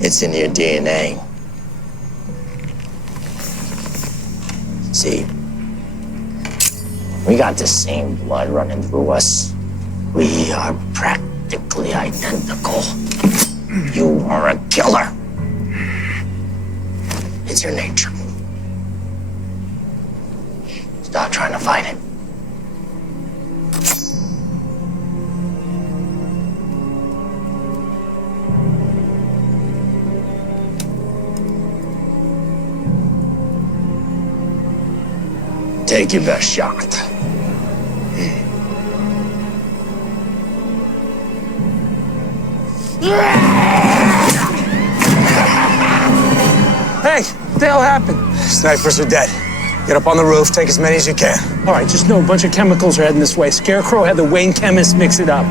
It's in your DNA. See, we got the same blood running through us. We are practically identical. You are a killer. It's your nature. Stop trying to fight it. Take your best shot. Hey, what the hell happened? Snipers are dead. Get up on the roof, take as many as you can. All right, just know a bunch of chemicals are heading this way. Scarecrow had the Wayne chemist mix it up.